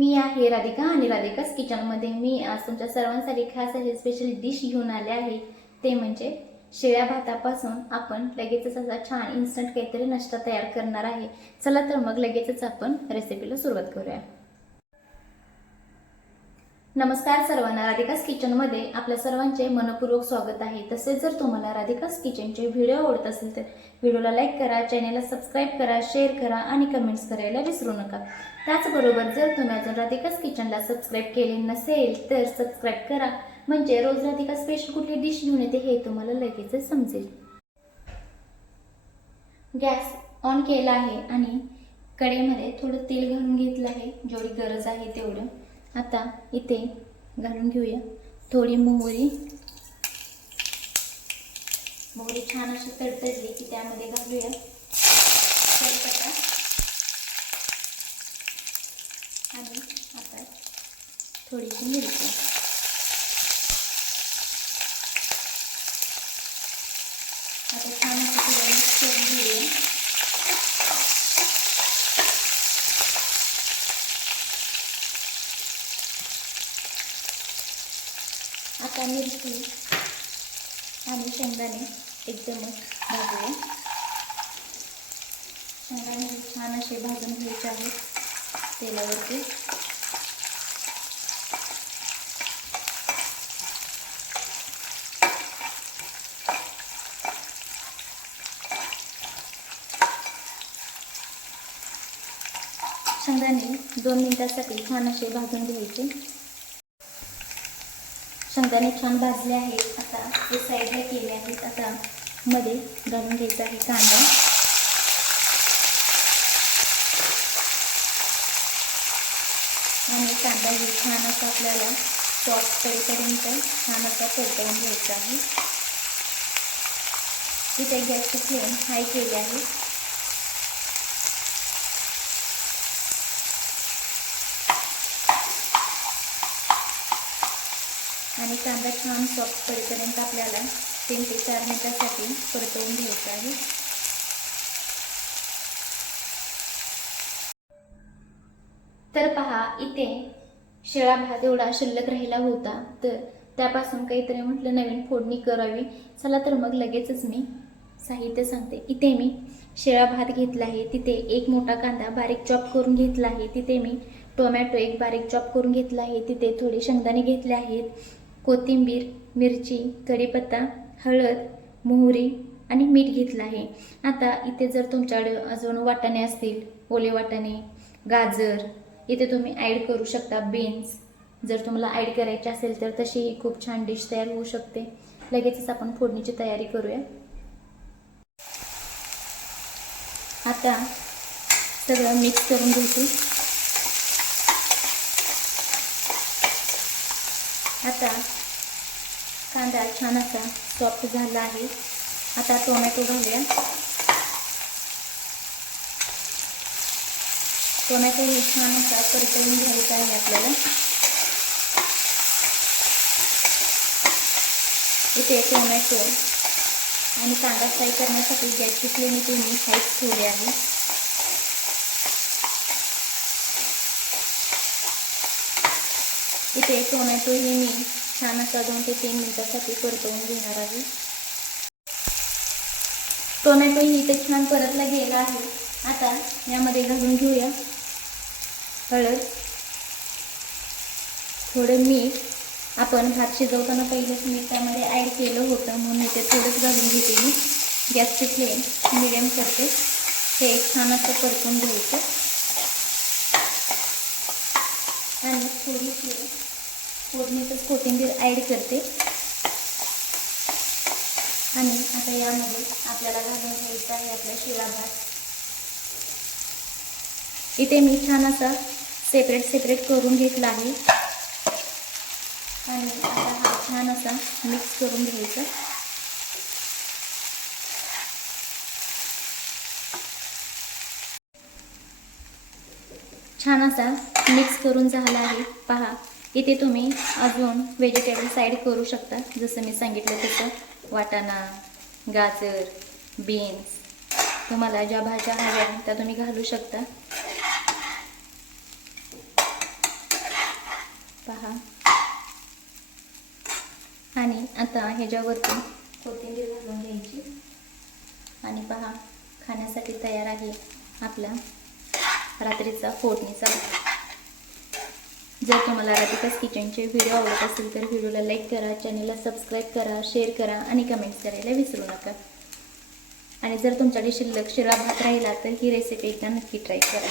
मी आहे राधिका आणि राधिकाच किचनमध्ये मी आज तुमच्या सर्वांसाठी खास अशी स्पेशल डिश घेऊन आले आहे. ते म्हणजे शिळ्या भातापासून आपण लगेचच असा छान इन्स्टंट काहीतरी नाश्ता तयार करणार आहे. चला तर मग लगेचच आपण रेसिपीला सुरुवात करूया. नमस्कार सर्वांना राधिकास किचनमध्ये आपल्या सर्वांचे मनपूर्वक स्वागत आहे. तसेच जर तुम्हाला राधिकास किचनचे व्हिडिओ आवडत असेल तर व्हिडिओला लाईक करा चॅनेलला सबस्क्राईब करा शेअर करा आणि कमेंट्स करायला विसरू नका. त्याचबरोबर जर तुम्ही अजून राधिकास किचनला सबस्क्राईब केले नसेल तर सबस्क्राईब करा. म्हणजे रोज राधिका स्पेशल कुठली डिश घेऊन येते हे तुम्हाला लगेचच समजेल. गॅस ऑन केला आहे आणि कढईमध्ये थोडं तेल घालून घेतलं आहे. जेवढी गरज आहे तेवढं. आता इथे घालून घेऊया. थोडी मोहरी. मोहरी छान अशी तडतडली की त्यामध्ये घालूया. कढीपत्ता आणि आता थोडीशी मिरची आता छान असं सगळं मिक्स करून घेऊया आता मिरची आणि शेंगदाणे एकदमच भाजूया शेंगदाणे छान असे भाजून घ्यायचे आहेत तेलावरती. शेंगदाणे दोन मिनिटासाठी छान असे भाजून घ्यायचे. शेंगदाणे छान भाजले आहेत आता ते साईडला केले आहेत. आता मध्ये घालून घ्यायचा आहे कांदा. आणि कांदा हे छान असा आपल्याला सॉफ्ट करेपर्यंत छान असा परतवून घ्यायचा आहे. इथे गॅसची फ्लेम हाय केली आहे. आणि कांदा छान सॉफ्ट करेपर्यंत आपल्याला तीन ते चार मिनिटासाठी परतवून घ्यायचा आहे. तर पहा इथे शेळा भात एवढा शिल्लक राहिला होता तर त्यापासून काहीतरी म्हटलं नवीन फोडणी करावी. चला तर मग लगेचच मी साहित्य सांगते. इथे मी शेळा भात घेतला आहे. तिथे एक मोठा कांदा बारीक चॉप करून घेतला आहे. तिथे मी टोमॅटो एक बारीक चॉप करून घेतला आहे. तिथे थोडे शेंगदाणे घेतले आहेत. कोथिंबीर मिरची कढीपत्ता हळद मोहरी आणि मीठ घेतलं आहे. आता इथे जर तुमच्याकडे अजून वाटाणे असतील ओले वाटाणे गाजर इथे तुम्ही ॲड करू शकता बीन्स जर तुम्हाला ॲड करायचे असेल तर तशी खूप छान डिश तयार होऊ शकते. लगेचच आपण फोडणीची तयारी करूया. आता सगळं मिक्स करून घ्यायचं आता कांदा छान असा सॉफ्ट झाला आहे. आता टोमॅटो घालूया. टोमॅटो हे छान असा परतवून घ्यायचा आहे आपल्याला. इथे टोमॅटो आणि कांदा फ्राय करण्यासाठी गॅसची फ्लेम इथे मी हाईच ठेवली आहे. इथे टोमॅटो हे मी छान असा दोन ते तीन मिनिटासाठी परतवून घेणार आहे. टोमॅटो ही इथे छान परतला गेला आहे. आता यामध्ये घालून घेऊया. हळद. थोडं मीठ. आपण भात शिजवताना पहिलेच मीठ त्यामध्ये ॲड केलं होतं म्हणून इथे थोडंच घालून घेते मी. गॅसची फ्लेम मिडियम करते. हे छान असं परतून घ्यायचं. आणि थोडी फोडणीतच कोथिंबीर ॲड करते. आणि आता यामध्ये आपल्याला घालून घ्यायचा आहे आपला शिळा भात. इथे मी छान असा सेपरेट सेपरेट करून घेतला आहे. आणि आता हा छान असा मिक्स करून घ्यायचा. छान असा मिक्स करून झाला आहे. पहा इथे तुम्ही अजून व्हेजिटेबल साईड करू शकता. जसं मी सांगितलं तसं वाटाणा गाजर बीन्स तुम्हाला ज्या भाज्या हव्या त्या तुम्ही घालू शकता. पहा. आणि आता ह्याच्यावरती कोथिंबीर घालून घ्यायची. आणि पहा खाण्यासाठी तयार आहे आपला रात्रीचा फोडणीचा. जर तुम्हाला राधिकास किचनचे व्हिडिओ आवडत असेल तर व्हिडिओला लाईक करा चॅनलला सबस्क्राईब करा शेअर करा आणि कमेंट्स करायला विसरू नका. आणि जर तुमच्याकडे शिल्लक शिळा भात राहिला तर ही रेसिपी एकदा नक्की ट्राय करा.